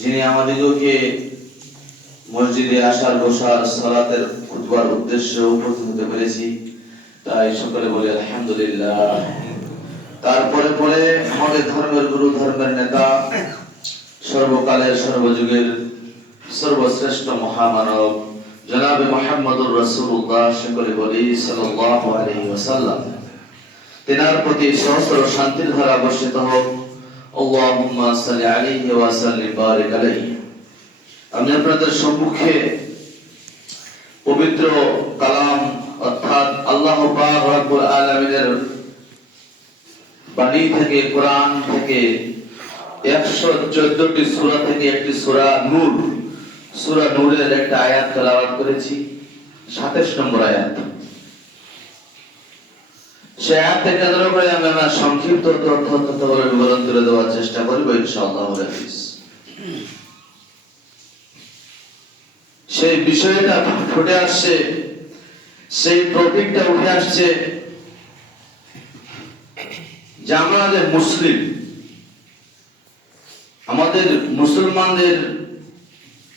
যিনি আমাদিগকে মসজিদে আসার বসার সালাতের খুতবার উদ্দেশ্যে উপস্থিত হতে পেরেছি, তাই সকলে বলি আলহামদুলিল্লাহ। তারপরে পরে আমাদের ধর্মের গুরু, ধর্মের নেতা, সর্বকালের সর্বযুগের সর্বশ্রেষ্ঠ মহামানব জনাবে মুহাম্মদুর রাসূলুল্লাহ সকলে বলি সাল্লাল্লাহু আলাইহি ওয়াসাল্লাম, তেনার প্রতি সহস্র শান্তির ধারা বর্ষিত হোক। আল্লাহুম্মা সাল্লি আলাইহি ওয়া সাল্লিম বারিক আলাইহি। আমি আপনাদের সম্মুখে পবিত্র কালাম অর্থাৎ আল্লাহ পাক রব্বুল আলামিনের বাণী থেকে, কোরআন থেকে 114টি সূরা থেকে একটি সূরা নূরের একটা আয়াত তেলাওয়াত করেছি, 27 নম্বর আয়াত। সেই আয়াত থেকে কেন্দ্র করে আমি আমার সংক্ষিপ্ত তথ্যগুলো বিবরণ তুলে দেওয়ার চেষ্টা করব ইনশাআল্লাহ। সেই বিষয়টা ফুটে আসছে, সেই টপিকটা উঠে আসছে যে আমরা যে মুসলিম, আমাদের মুসলমানদের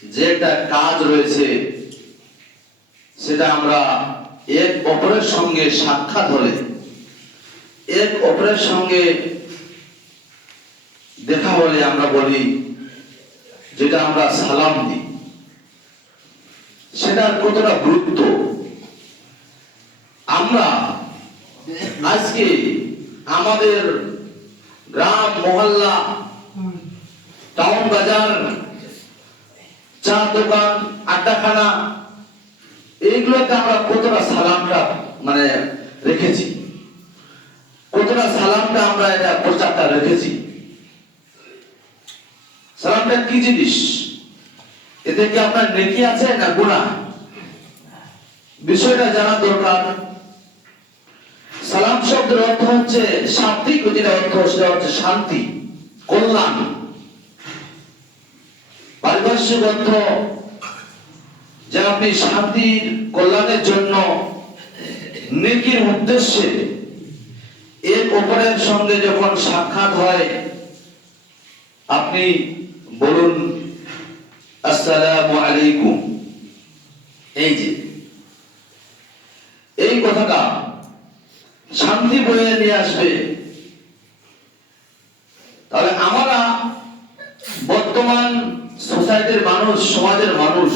যে একটা কাজ রয়েছে সেটা আমরা এক অপরের সঙ্গে সাক্ষাৎ হলে, এক অপরের সঙ্গে দেখা হলে আমরা বলি, যেটা আমরা সালাম দিই, সেটার কতটা গুরুত্ব আমরা আজকে আমাদের গ্রাম, মহল্লা, টাউন, বাজার, চা দোকান, আড্ডাখানা, এইগুলোতে আমরা কতটা সালামটা রেখেছি, কতটা সালামটা আমরা এটা প্রচারটা রেখেছি। সালামটা কি জিনিস? এতে কি আপনার নেকি আছে না গুনাহ? বিষয়টা জানা দরকার। সালাম শব্দের অর্থ হচ্ছে শাব্দিক, যেটা অর্থ সেটা হচ্ছে শান্তি, কল্যাণ। পারিভাষিক অর্থ যে আপনি শান্তির, কল্যাণের জন্য নেকির উদ্দেশ্যে এক অপরের সঙ্গে যখন সাক্ষাৎ হয়, আপনি বলুন আসসালামু আলাইকুম। এই কথাটা শান্তি বয়ে নিয়ে আসবে। তাহলে আমরা বর্তমান সোসাইটির মানুষ, সমাজের মানুষ,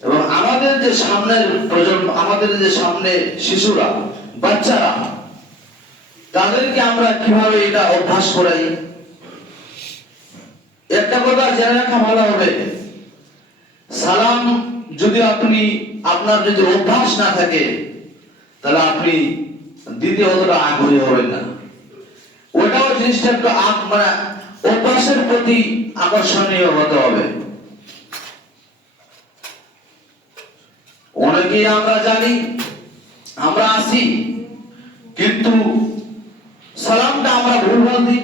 এবং আমাদের যে সামনের প্রজন্ম, আমাদের যে সামনে শিশুরা, বাচ্চারা, তাদেরকে আমরা কিভাবে এটা অভ্যাস করাই? একটা কথা জেনে রাখা ভালো হবে, সালাম যদি আপনার যদি অভ্যাস না থাকে, তাহলে আপনি দিতে অতটা আগ্রহী হবেন না। ওটাও জিনিসটা একটু অভ্যাসের প্রতি আকর্ষণীয় হতে হবে। অনেকেই আমরা জানি, আমরা আসি, কিন্তু সালামটা আমরা ভুলভাল দিই।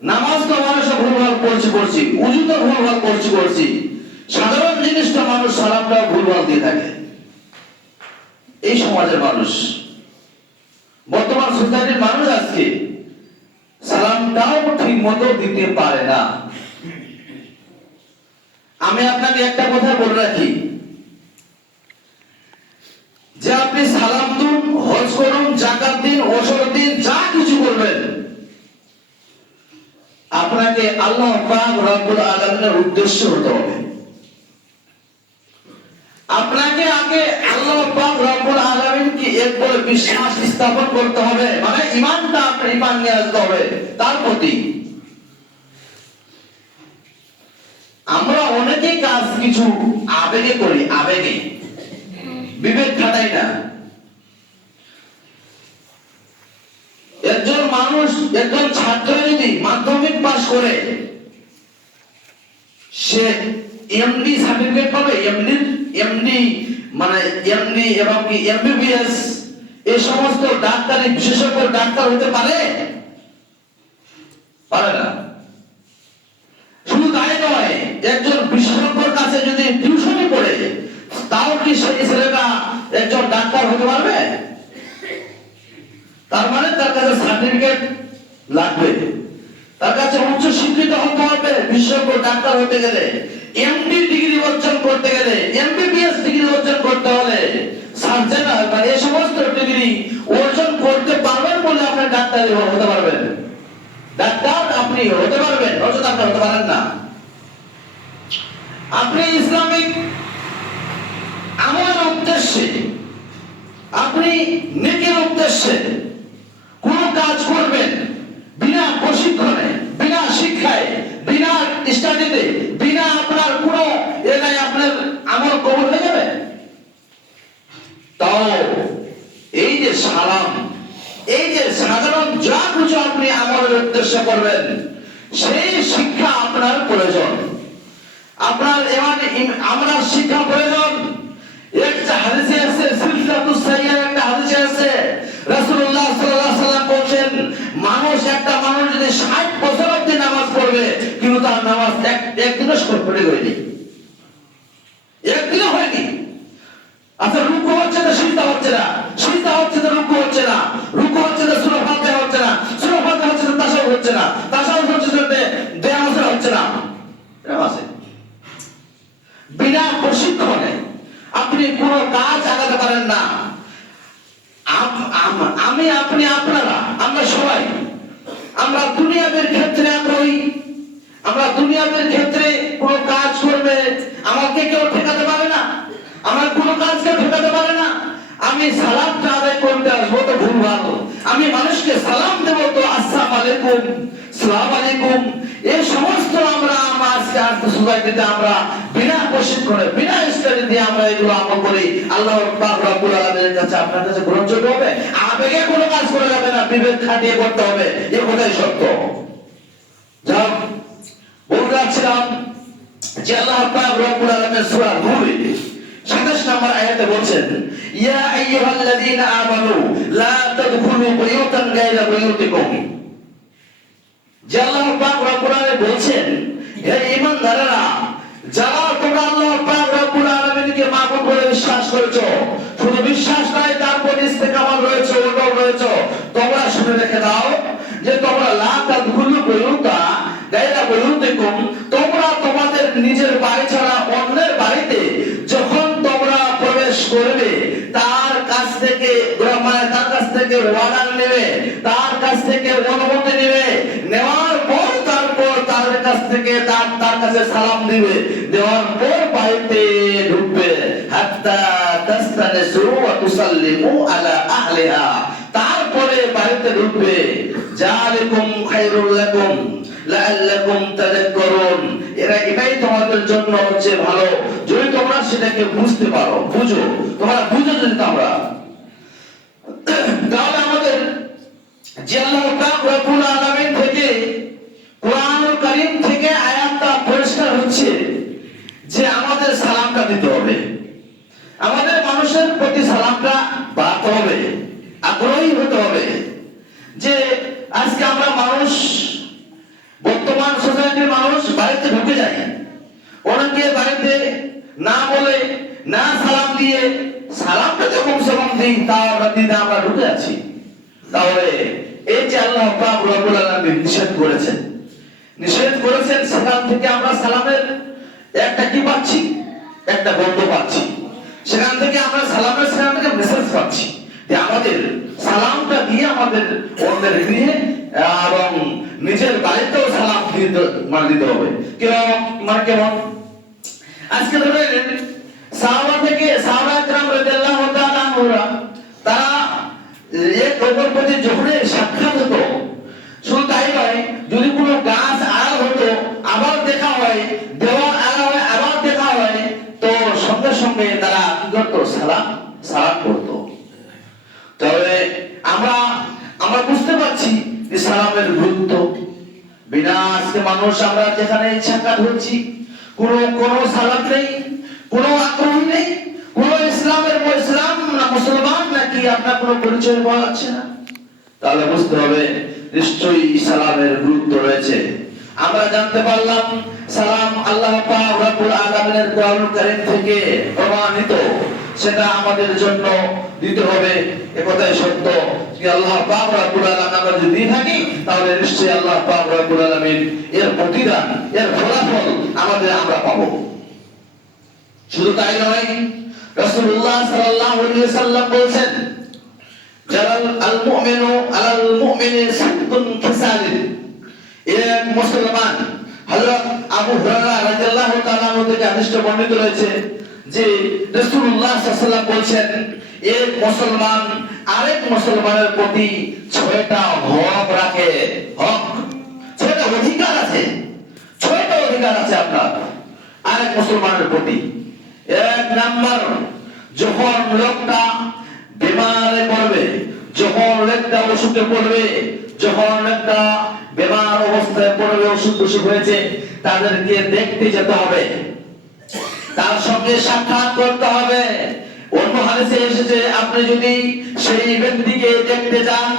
নামাজ তো মানুষ ভুলভাল করছি, উজু তো ভুলভাল করছি, সাধারণ জিনিসটা মানুষ সালামটা ভুলভাল দিয়ে থাকে। এই সমাজের মানুষ, বর্তমান সোসাইটির মানুষ আজকে সালামটাও ঠিক মতো দিতে পারে না। আমি আপনাকে একটা কথা বলে রাখি, যে আপনি সালাম দিন, হজ করুন, যাকাত দিন, ওসর দিন, যা কিছু করবেন, আপনাকে আল্লাহ পাক রব্বুল আলামিনের উদ্দেশ্য হতে হবে। আপনাকে আগে আল্লাহ পাক রব্বুল আলামিনকে একবার বিশ্বাস স্থাপন করতে হবে, ঈমানটা আপনার ঈমান নিয়ে আসতে হবে তার প্রতি। আমরা অনেকেই কাজ কিছু আবেগে করি, বিবেক খাটাই না। একজন মানুষ, একজন ছাত্র যদি মাধ্যমিক পাস করে, সে এমডি সার্টিফিকেট পাবে, এমডি এবং কি এমবিবিএস, এই সমস্ত ডাক্তারি বিশেষজ্ঞ ডাক্তার হতে পারে না। শুধু তাই নয়, একজন বিশেষজ্ঞর কাছে যদি টিউশনি পড়ে, তাও কি সেই ছেলেটা একজন ডাক্তার হতে পারবে? তার মানে তার কাছে সার্টিফিকেট লাগবে। তার কাছে উচ্চ শিক্ষিত হতে হবে, বিশেষজ্ঞ ডাক্তার হতে গেলে, এমডি ডিগ্রি অর্জন করতে গেলে, এমবিবিএস ডিগ্রি অর্জন করতে হলে, সার্জন মানে এই সমস্ত ডিগ্রি অর্জন করতে পারবেন বলে আপনি ডাক্তার হতে পারবেন। ডাক্তার আপনি হতে পারবেন, অযথা আপনি হতে পারেন না। আপনি ইসলামিক আমলের উদ্দেশ্যে, আপনি নেকের উদ্দেশ্যে কোন কাজ করবেন বিনা প্রশিক্ষণে, বিনা শিক্ষায়, বিনা স্টাডিতে, বিনা আপনার কোন এলাকায় আপনার আমল কবুল হয়ে যাবে? তাও এই যে সালাম, এই যে সাধারণ যা কিছু আপনি আমলের উদ্দেশ্যে করবেন, সেই শিক্ষা আপনার প্রয়োজন। আপনার আমরা শিক্ষা প্রয়োজন। একটা হাদিসে আছে, সিলসিলাতুস সাহিহা একটা হাদিসে আছে, রাসূলুল্লাহ সাল্লাল্লাহু আলাইহি ওয়াসাল্লাম বলেন, একটা মানুষ যদি 60 বছর অবধি নামাজ পড়বে কিন্তু তার নামাজ একদিনও কমপ্লিট হয়নি, একদিনও হয়নি। আচ্ছা, রুকু হচ্ছে না, সিজদা হচ্ছে না, সিজদা হচ্ছে না, রুকু হচ্ছে না, রুকু হচ্ছে না, সূরা ফাতিহা হচ্ছে না, সূরা ফাতিহা হচ্ছে না, তাশাহুদ হচ্ছে না, তাশাহুদ হচ্ছে না, দোয়া হচ্ছে না। আছে বিনা প্রশিক্ষণে আপনি কোনো কাজ আগাতে পারেন না। আমি, আপনি, আপনারা, আমরা সবাই আমরা দুনিয়াবের ক্ষেত্রে আগ্রহী। আমরা দুনিয়াবের ক্ষেত্রে কোনো কাজ করবে আমাকে কেউ ঠেকাতে পারে না, আমার কোনো কাজ কেউ ঠেকাতে পারে না। আমি সালামটা আদায় করতে আসবো তো ভুল ভালো, আমি মানুষকে সালাম দেবো তো আসসালামু আলাইকুম, সালাম আলাইকুম, এই সমস্ত আমরা আজকে সোসাইটিতে আমরা বিনা প্রশিক্ষণে, বিনা স্টাডি দিয়ে আমরা এগুলো আমল করি। আল্লাহ পাক রব্বুল আলামিনের কাছে, আপনার কাছে গ্রহণযোগ্য হবে? আবেগে কোনো কাজ করা যাবে না, বিবেক খাটিয়ে করতে হবে, এই কথাই সত্য। যাও বলতে যাচ্ছিলাম যে আল্লাহ পাক রব্বুল আলামিন সূরা নূর 27 নম্বর আয়াতে বলছেন, ইয়া আইয়ুহাল্লাযীনা আমানু লা তাদখুলু বুয়ুতান গায়রা বুয়ুতিকুম। যে আল্লাহ পাক রব্বুল আলামিন বলছেন, হে ঈমানদারেরা, যারা তোমরা আল্লাহ পাক রব্বুল আলামিনকে মাবুদ বলে বিশ্বাস করেছো, শুধু বিশ্বাস নয় তারপর ইস্তেকামাত রয়েছে, অটল রয়েছে, তোমরা শুনে রেখে দাও যে তোমরা লা তাদখুলু বুয়ুতা গায়রা বুয়ুতিকুম, তোমরা তোমাদের নিজের বাড়ি ছাড়া অন্যের বাড়িতে যখন তোমরা প্রবেশ করবে, তার কাছ থেকে অর্ডার নেবে, তার কাছ থেকে অনুমতি নেবে, নেওয়ার পর তারপর তার কাছ থেকে তার কাছে সালাম দিবে, দেওয়ার পর বাড়িতে ঢুকবে, হাত্তা তাস্তানিসু ওয়া তুসাল্লিমু আলা আহলিহা, তারপরে বাড়িতে ঢুকবে। জালিকুম খায়রুল লাকুম লাআল্লাকুম তাযাক্কারুন, এটাই তোমাদের জন্য হচ্ছে ভালো, যদি তোমরা সেটাকে বুঝতে পারো, বুঝো, তোমরা বুঝো যদি তোমরা। তাহলে আমাদের যে আল্লাহ পাক রব্বুল আলামিন থেকে, কোরআনুল কারীম থেকে আয়াতটা পরিষ্কার হচ্ছে যে আমাদের সালামটা দিতে হবে, আমাদের মানুষের প্রতি সালামটা বাড়াতে হবে, আগ্রহী হতে হবে। যে আজকে আমরা মানুষ, বর্তমান সোসাইটির মানুষ বাড়িতে ঢুকে যায়, অনেকে বাড়িতে না বলে, না সালাম দিয়ে, সালামটা যখন সালাম দিই তাও আমরা দিতে আমরা ঢুকে আছি। তাহলে এই যে আল্লাহ পাক রব্বুল আলামিন নিষেধ করেছেন, সেখান থেকে আমরা সালামের একটা কি পাচ্ছি, একটা গন্ধ পাচ্ছি, সেখান থেকে আমরা সালামের সেখান থেকে মেসেজ পাচ্ছি যে আমাদের সালামটা দিয়ে আমাদের অন্যের গৃহে এবং নিজের বাড়িতেও সালাম দিতে হবে। কেমন আজকে ধরেন সাহাবা کرام রাদিয়াল্লাহু তাআলা আনহুরা, তারা এক অপর প্রতি যখন সাক্ষাৎ হতো, শুধু তাই নয়, যদি কোনো গাছ আড়াল হতো আবার দেখা হয়, দেওয়াল আড়াল হয় আবার দেখা হয়, তো সঙ্গে সঙ্গে তারা কি করতো, সালাম করতো। তবে আমরা বুঝতে পারছি যে সালামের গুরুত্ব। বিনা আজকে মানুষ আমরা যেখানে সাক্ষাৎ হচ্ছি, কোনো সালাম নেই, কোনো আগ্রহ নেই, কোনো ইসলাম না মুসলমান নাকি আপনার কোনো পরিচয় পাওয়া যাচ্ছে না। তাহলে বুঝতে হবে নিশ্চয়ই সালামের গুরুত্ব রয়েছে। আমরা জানতে পারলাম সালাম আল্লাহ পাক রব্বুল আলামিনের কোরআনুল কারীম থেকে প্রমাণিত সেটা আমাদের জন্য দিতে হবে। একথাই সত্য যে আল্লাহ পাক রব্বুল আলামিন আমরা যদি দিয়ে থাকি তাহলে নিশ্চয়ই আল্লাহ পাক রব্বুল আলামিন এর প্রতিদান, এর ফলাফল আমরা পাবো। শুধু তাই নয়, রাসূলুল্লাহ সাল্লাল্লাহু আলাইহি ওয়াসাল্লাম বলেছেন, জালাল আল মুমিনু আলাল মুমিনি সাদকুন কিসালিন। এক মুসলমান, হযরত আবু হুরায়রা রাদিয়াল্লাহু তাআলা আনহু থেকে হাদিস বর্ণিত রয়েছে যে রাসূলুল্লাহ সাল্লাল্লাহু আলাইহি ওয়াসাল্লাম বলেছেন, এক মুসলমান আরেক মুসলমানের প্রতি 6টা হক রাখে। হক, 6টা অধিকার আছে, 6টা অধিকার আছে আপনার আরেক মুসলমানের প্রতি। এক নাম্বার, যখন লোকটা বিমারে পড়বে, যখন লোকটা অসুখে পড়বে, যখন একটা বেমার অবস্থায় পড়বে, অসুখ হয়েছে, তাদেরকে দেখতে যেতে হবে, তার সঙ্গে সাক্ষাৎ করতে হবে। অন্য হাদিসে এসেছে, আপনি যদি সেই ব্যক্তিকে দেখতে যান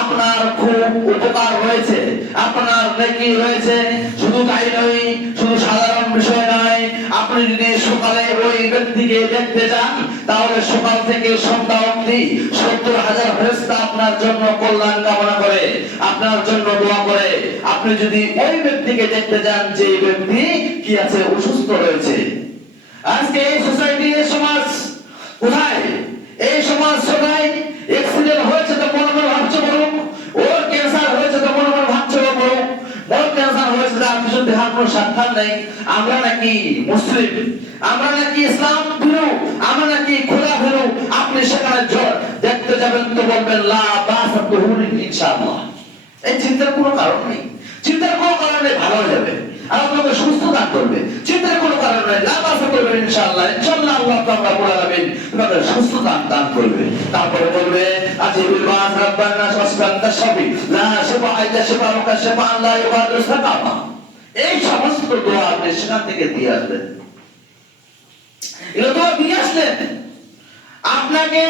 আপনার খুব উপকার হয়েছে, আপনার নেকি হয়েছে। শুধু তাই নয়, শুধু সাধারণ বিষয় নয়, আপনি যদি সকালে ওই ব্যক্তিকে দেখতে যান তাহলে সকাল থেকে সন্ধ্যা অবধি 70,000 ফেরেশতা আপনার জন্য কল্যাণ কামনা করে, আপনার জন্য দোয়া করে। আপনি যদি ওই ব্যক্তিকে দেখতে যান যে ব্যক্তি কি আছে, অসুস্থ রয়েছে। আজকে এই সোসাইটি, এই সমাজ কোথায়? এই সমাজ সবাই অ্যাক্সিডেন্ট হয়েছে তো মনে মনে ভাবছে বলুক, ওর ক্যান্সার হয়েছে তো মনে মনে ভাবছে বলুক, ওর ক্যান্সার হয়েছে তার পিছনে দেখার কোনো সাক্ষাৎ নেই। আমরা নাকি মুসলিম, আমরা নাকি ইসলাম ভীরু, আমরা নাকি খোদা ভীরু। আপনি সেখানে দেখতে যাবেন তো বলবেন লা বাসা তুহুরি ইনশাআল্লাহ। এই চিন্তার কোনো কারণ নেই, চিন্তার কোনো কারণ নেই, ভালো হয়ে যাবে আর আপনাকে সুস্থ দান করবে। চিন্তার কোনো কারণ নেই, লাভ আশা করবেন ইনশাআল্লাহ, ইনশাআল্লাহ আল্লাহ তাআলা বলে দেবেন তোমাকে সুস্থ দান করবে। তারপরে বলবে আজিবুল বাস রাব্বানা ওয়াসবান্তা শাফি লা শিফা ইল্লা শিফাউকা শিফাআন লা ইউগাদিরু সাকামা। এই সমস্ত দোয়া আপনি সেখান থেকে দিয়ে আসবেন। এগুলো দোয়া দিয়ে আসলেন, আপনাকে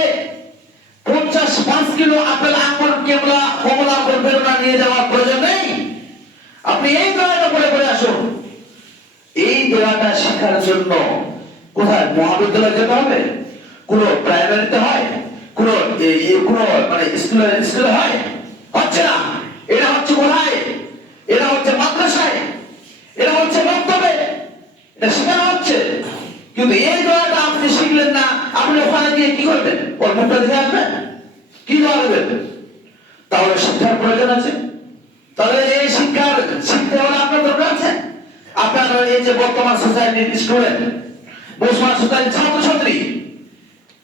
55 কিলো আপেল, আঙ্গুর, কমলা বেলুনা নিয়ে যাওয়ার প্রয়োজন নেই। আপনি এই দোয়াটা পড়ে আসুন। এই দোয়াটা শেখার জন্য কোথায় মহাবিদ্যালয়ে যেতে হবে? কোন প্রাইমারিতে হয়? কোন মানে স্কুলে হয়? হচ্ছে না। এটা হচ্ছে কোথায়? এটা হচ্ছে মাদ্রাসায়, এটা হচ্ছে মক্তবে, এটা শেখানো হচ্ছে। কিন্তু এই দোয়াটা আপনি শিখলেন না, আপনি ওখানে গিয়ে কি করবেন? ওর মুখটা দেখে আসবেন, কি দোয়া দেবেন? তাহলে শিক্ষার প্রয়োজন আছে। তাহলে এই শিখতে হলে আপনার দরকার আছে। আপনার এই যে বর্তমান সোসাইটির স্টুডেন্ট, বর্তমান সোসাইটির ছাত্রছাত্রী,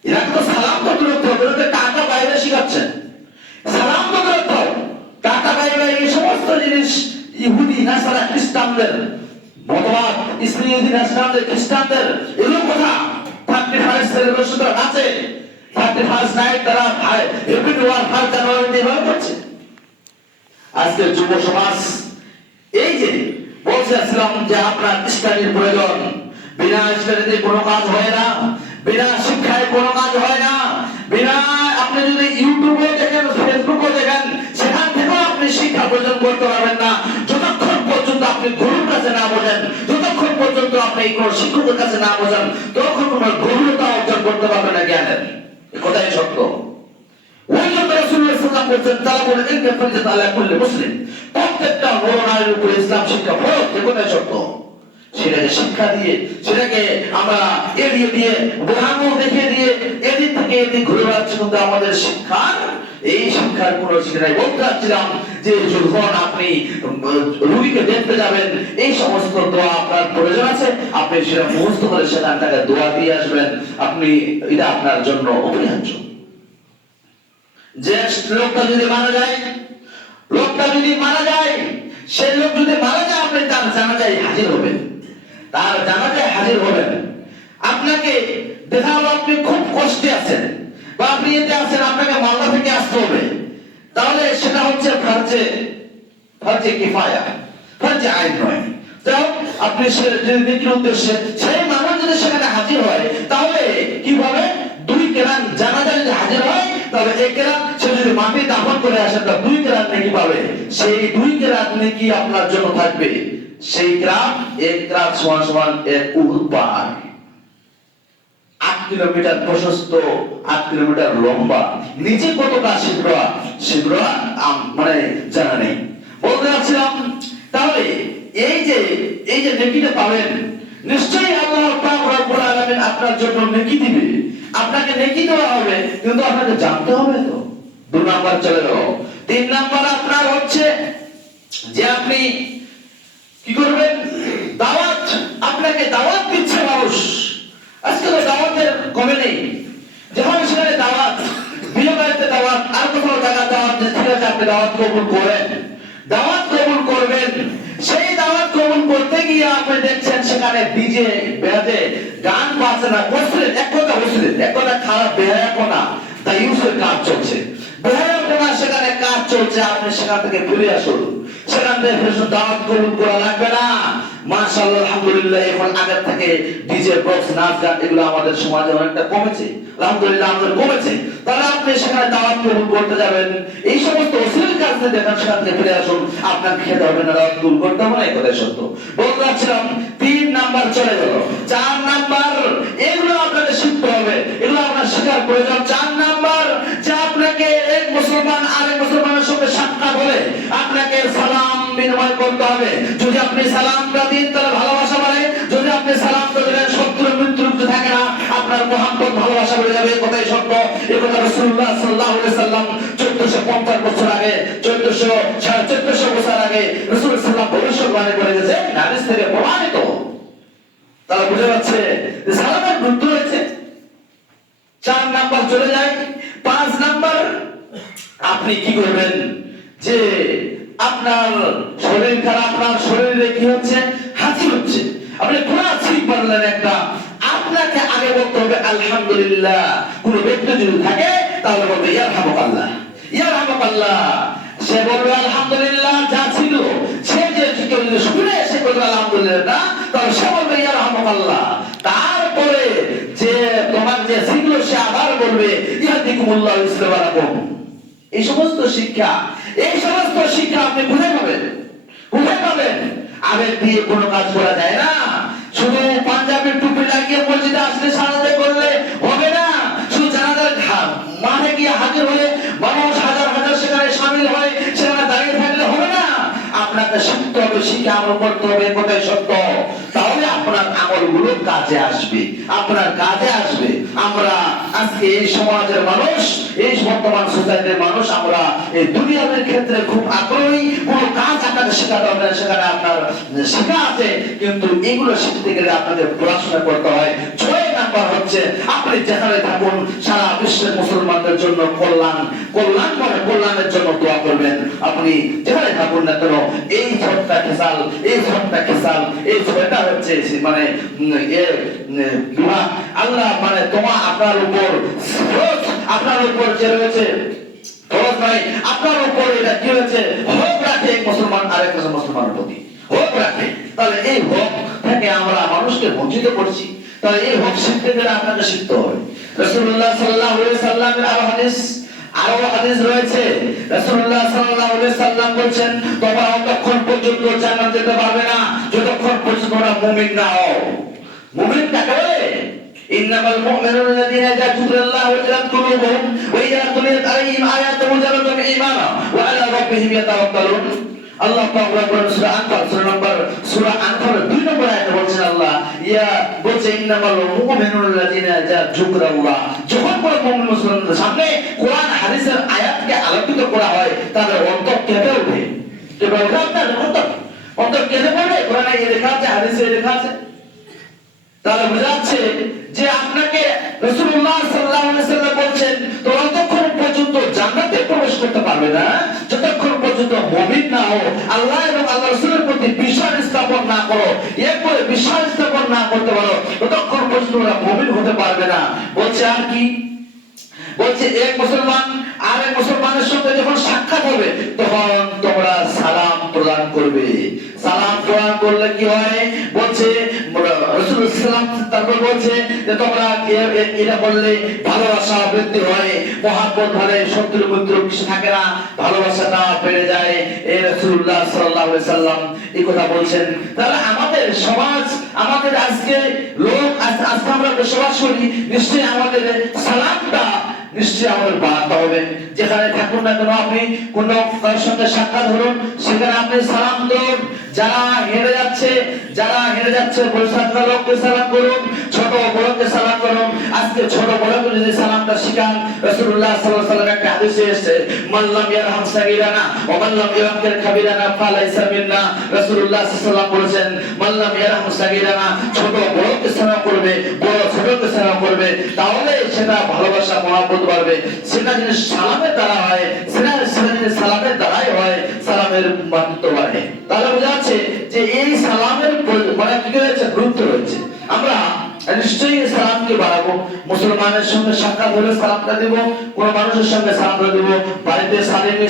এরা তো সালাম তো দূরত্ব, টাকা বাইরে শিখাচ্ছেন। সালাম তো দূরত্ব, টাকা বাইরে, এই সমস্ত জিনিস ইহুদি নাসারা খ্রিস্টানদের মতবাদ, ইসলামী নাসারাদের খ্রিস্টানদের এগুলো কথা 31 সেলিব্রেশন আছে, 31 নাইট তারা হ্যাপি নিউ ইয়ার 1 জানুয়ারি এভাবে করছে। আজকে যুব সমাজ এই যে বলছিলাম যে আপনার ইসলামের প্রয়োজন, বিনা ইসলামে কোনো কাজ হয় না, বিনা শিক্ষায় কোনো কাজ হয় না। বিনা আপনি যদি ইউটিউবে দেখেন, ফেসবুকে দেখেন, সেখান থেকেও আপনি শিক্ষা প্রয়োজন করতে পারবেন না যতক্ষণ পর্যন্ত আপনি গুরুর কাছে না বোঝেন, যতক্ষণ পর্যন্ত আপনি কোনো শিক্ষকের কাছে না বোঝেন, তখন কোনো গভীরতা অর্জন করতে পারবেন না জ্ঞানের। এ কথাই সত্য। ওই জন্য রাসূলুল্লাহ সাল্লাল্লাহু আলাইহি ওয়াসাল্লাম তালাবুল ইলমি ফারযুন আলা কুল্লি মুসলিম, প্রত্যেকটা নর-নারীর উপর ইসলাম শিক্ষা ফরজ। এ কথাই সত্য। সেটাকে শিক্ষা দিয়ে, সেটাকে আমরা এড়িয়ে দিয়ে, বোঝানো দেখিয়ে দিয়ে এদিক থেকে এদিক ঘুরে বেড়াচ্ছি, কিন্তু আমাদের এই শিক্ষার কোনো শিক্ষা বলতে চাচ্ছিলাম যে যখন আপনি রোগীকে দেখতে যাবেন এই সমস্ত দোয়া আপনার প্রয়োজন আছে, আপনি সেটা মুখস্থ করে সেখান থেকে দোয়া দিয়ে আসবেন। আপনি এটা আপনার জন্য অপরিহার্য। যে লোকটা যদি মারা যায়, সেই লোক যদি মারা যায়, আপনি তার জানাজায় হাজির হবেন, তার জানাজায় হাজির হবেন। আপনাকে দেখা হলো আপনি খুব কষ্টে আছেন বা আপনি এতে আছেন, আপনাকে মালদা থেকে আসতে হবে, তাহলে সেটা হচ্ছে ফরজে কিফায়া, ফরজে আইন নয়। আপনি নিজের উদ্দেশ্যে সেই মানুষ যদি সেখানে হাজির হয়, তাহলে কিভাবে 2 কেরাত জানাজা যদি হাজির হয়, তাহলে 1 কেরাত সে যদি মাটি দাফন করে আসে, তাহলে 2 কেরাত নেকি পাবে। সেই 2 কেরাত নেকি আপনার জন্য থাকবে। সেই কেরাত, 1 কেরাত সমান 1 উহুদ পাহাড়। 8 কিলোমিটার প্রশস্ত, 8 কিলোমিটার লম্বা, নিচে কতটা শীঘ্র মানে জানা নেই। বলতে যাচ্ছিলাম, তাহলে এই যে নেকিটা পাবেন, নিশ্চয়ই আল্লাহ পাক রব্বুল আলামিন আপনার জন্য নেকি দিবে, আপনাকে নেকি দেওয়া হবে, কিন্তু আপনাকে জানতে হবে তো। 2 নাম্বার চলে গেল। 3 নাম্বার আপনার হচ্ছে যে আপনি কি করবেন, দাওয়াত, আপনাকে দাওয়াত দিচ্ছে মানুষ। আজকে তো দাওয়াতের কমে নেই, যেমন সেখানে দাওয়াত, বিয়েবাড়িতে দাওয়াত, আর কোথাও জায়গা দাওয়াত, ঠিক আছে আপনি দাওয়াত কবুল করেন, দাওয়াত কবুল করবেন। সেই দাওয়াত কবুল করতে গিয়ে আপনি দেখছেন সেখানে ডিজে বাজে, গান বাজে না, বসলেন এক কথা খারাপ বেহায়াপনা, তাই ইউসের কাজ চলছে, বেহায়াপনা সেখানে কাজ চলছে। আপনি সেখান থেকে ফিরে আসুন, সেখান থেকে দাওয়াত কবুল করা লাগবে না। মাশাআল্লাহ, আলহামদুলিল্লাহ, এখন আগের থেকে ডিজে বক্স, নাচ গান এগুলো আমাদের সমাজে অনেকটা কমেছে, আলহামদুলিল্লাহ আমাদের কমেছে। তাহলে আপনি সেখানে দাওয়াত কবুল করতে যাবেন, এই সমস্ত অশ্লীল কাজ থেকে দেখেন, সেখান থেকে ফিরে আসুন, আপনাকে খেতে হবে না, দাওয়াত কবুল করতে হবে না, এই কথাই সত্য। বলতে যাচ্ছিলাম 3 নাম্বার চলে গেল। 4 নাম্বার, এগুলো আপনাকে শিখতে হবে, এগুলো আপনার শেখার প্রয়োজন। 4 নাম্বার, যে আপনাকে এক মুসলমান আরেক মুসলমানের সঙ্গে সাক্ষাৎ হলে আপনাকে সালাম বিনিময় করতে হবে। যদি আপনি সালামটা দিন তাহলে ভালোবাসা বাড়ে, যদি আপনি সালামটা দিলেন শত্রু মৃত্যু থাকে না, আপনার মহাব্বত ভালোবাসা বেড়ে যাবে, কথাই সত্য। এই কথা রাসূলুল্লাহ সাল্লাল্লাহু আলাইহি সাল্লাম 1450 বছর আগে, 1450 বছর আগে রাসূল সাল্লাল্লাহু ভবিষ্যৎবাণী করে গেছে, হাদিস থেকে প্রমাণিত। তাহলে বুঝা যাচ্ছে যে সালামের গুরুত্ব রয়েছে। 4 নাম্বার চলে যায়। 5 নাম্বার, আপনি কি করবেন, যে আপনার শরীর খারাপ, আপনার শরীরে কি হচ্ছে, হাঁচি হচ্ছে, আপনি কোরআন শরীফ পড়লেন একটা, আপনাকে আগে বলতে হবে আলহামদুলিল্লাহ। কোন ব্যক্তি যদি থাকে তাহলে বলবে ইয়ারহামুকাল্লাহ, ইয়ারহামুকাল্লাহ। সে বলবে আলহামদুলিল্লাহ, যা ছিল সে যে শুনে সে বলবে আলহামদুলিল্লাহ, তাহলে সে বলবে ইয়ারহামুকাল্লাহ। তারপরে যে তোমার যে ছিল সে আবার বলবে ইয়াহদিকুমুল্লাহ ওয়া ইসলাহু বালাকুম। এই সমস্ত শিক্ষা আপনি কোথায় পাবেন? আবেগ দিয়ে কোনো কাজ করা যায় না। শুধু পাঞ্জাবের টুপি লাগিয়ে মসজিদে আসলে সালাতে করলে হবে না। শুধু জানাজার মাঠে গিয়ে হাজির হয়ে মানুষ হাজার হাজার সেখানে শামিল হয়, সেখানে দাঁড়িয়ে থাকলে হবে না। আপনাকে শিখতে হবে, শিখে আমল করতে হবে, কোথায় সত্য, তাহলে আপনার আমলগুলো কাজে আসবে, আপনার কাজে আসবে। আমরা আজকে এই সমাজের মানুষ, এই বর্তমান সোসাইটির মানুষ, আমরা এই দুনিয়ার ক্ষেত্রে খুব আগ্রহী। কোন কাজ আপনাকে শেখাতে হবে না, সেখানে আপনার শেখা আছে, কিন্তু এগুলো শিখতে গেলে আপনাদের পড়াশোনা করতে হয়। 6 নাম্বার হচ্ছে আপনি যেখানে থাকুন সারা বিশ্বের মুসলমানদের জন্য কল্যাণের জন্য দোয়া করবেন। আপনি যেখানে থাকুন না কেন, এই ছয়টা খেসাল, এই ছয়টা হচ্ছে মানে আল্লাহ মানে আপনার উপর যে রয়েছে আপনার উপর এটা কি হয়েছে, হক রাখে এক মুসলমান আরেক মুসলমানের প্রতি, হক রাখে। তাহলে এই হক থেকে আমরা মানুষকে বঞ্চিত করছি, তাহলে এই হক শিখতে গেলে আপনাকে শিখতে হবে। রাসূলুল্লাহ সাল্লাল্লাহু আলাইহি সাল্লামের আরো হাদিস রয়েছে। রাসূলুল্লাহ সাল্লাল্লাহু আলাইহি সাল্লাম বলেছেন, তোমরা ততক্ষণ পর্যন্ত জান্নাত যেতে পারবে না যতক্ষণ পর্যন্ত তোমরা মুমিন না হও। মুমিন কাকে বলে? ইন্নামাল মুমিনুনা আল্লাযীনা ইযা যুকিরাল্লাহু ওয়াজিলাত কুলুবুহুম ওয়া ইযা তুলিয়াত আলাইহিম আয়াতুহু যাদাতুহুম ঈমানা ওয়া আলা রাব্বিহিম ইয়াতাওয়াক্কালুন। আল্লাহ পাক রব্বুল সূরা আনফাল 2 নম্বর আয়াতে বলছেন, আল্লাহ বলছে ইন্নামাল মুমিনুনা আল্লাযীনা ইযা যুকিরাল্লাহ। যখন কোন মুমিন মুসলমানদের সামনে কোরআন হাদিসের আয়াতকে আলোকিত করা হয়, তাদের অন্তর কেঁপে ওঠে। আপনার অন্তর কেঁপে পড়ে, কোরআনে লেখা আছে, হাদিসে লেখা আছে। তাহলে বোঝাচ্ছে যে আপনাকে রাসূলুল্লাহ সাল্লাল্লাহু আলাইহি সাল্লাম বলছেন, তোমরা ততক্ষণ পর্যন্ত জান্নাতে প্রবেশ করতে পারবে না যতক্ষণ পর্যন্ত মুমিন না হও, আল্লাহ এবং আল্লাহর রাসূলের প্রতি বিশ্বাস স্থাপন না করো। এরপরে বিশ্বাস স্থাপন না করতে পারো ততক্ষণ পর্যন্ত তোমরা মুমিন হতে পারবে না। বলছে আর কি, বলছে এক মুসলমান আরেক মুসলমানের সঙ্গে যখন সাক্ষাৎ হবে তখন তোমরা সালাম প্রদান করবে। সালাম প্রদান করলে কি হয়? বলছে রাসূল রাসূলুল্লাহ সাল্লাল্লাহু আলাইহি ওয়াসাল্লাম তারপর বলছে যে তোমরা এটা বললে ভালোবাসা বৃদ্ধি হয়, মহব্বত হয়, শত্রু মিত্র কিছু থাকে না, ভালোবাসাটা বেড়ে যায়। এই রাসূলুল্লাহ সাল্লাল্লাহু আলাইহি ওয়াসাল্লাম এই কথা বলছেন। তাহলে আমাদের সমাজ, আমাদের আজকে লোক আজকে আমরা বসবাস করি, নিশ্চয়ই আমাদের সালামটা নিশ্চয়ই আমাদের বাড়াতে হবে। যেখানে থাকুন না কেন আপনি কোন কারোর সঙ্গে সাক্ষাৎ হলেন, সেখানে আপনি সালাম করুন। যারা হেরে যাচ্ছে বৈশাখা লোককে সালাম করুন, ছোট বড়কে সালাম করুন। আজকে ছোট বড়কে যদি সালামটা শিখান, রাসূলুল্লাহ সাল্লাল্লাহু আলাইহি ওয়াসাল্লাম একটা হাদিসে এসেছে, মাল্লাম ইয়ারহাম সাগীরানা ওয়া মাল্লাম ইয়ারহাম কাবীরানা ফালাইসা মিন্না। রাসূলুল্লাহ সাল্লাল্লাহু আলাইহি ওয়াসাল্লাম বলেছেন, মাল্লাম ইয়ারহাম সাগীরানা, ছোট বড়কে সালাম করবে, বড় ছোটকে সালাম করবে, তাহলে সেটা ভালোবাসা মহব্বত বাড়বে। সেটা যদি সালামের দ্বারা হয়, সেটা যদি সালামের দ্বারাই হয়, সালামের মাহাত্ম্য বাড়ে। তাহলে বোঝা যাচ্ছে যে এই সালামের মানে কি রয়েছে, গুরুত্ব রয়েছে। আমরা নিশ্চয়ই সালামকে বাড়াবো। মুসলমানের সঙ্গে সাক্ষাৎ হলে সালামটা দেব, কোন মানুষের সঙ্গে সালামটা দেব, বাড়িতে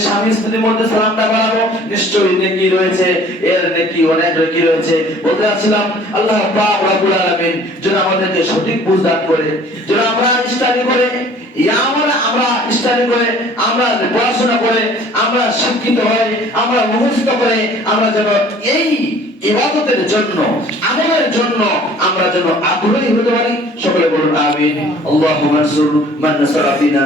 স্বামী স্ত্রীর মধ্যে সালামটা বাড়াবো, নিশ্চয়ই নেকি রয়েছে, এর নেকি অনেক নেকি রয়েছে। বলতে যাচ্ছিলাম আল্লাহ পাক রব্বুল আলামিন যেন আমাদেরকে সঠিক বুঝ দান করে, যেন আমরা স্টাডি করে আমরা পড়াশোনা করে আমরা শিক্ষিত হই, আমরা মুখস্থ করে আমরা যেন এই ইবাদতের জন্য, আমলের জন্য আমরা যেন আগ্রহী হতে পারি। সকলে বলুন আমিন। আল্লাহুম্মা আনসুর মান নাসারা ফিনা।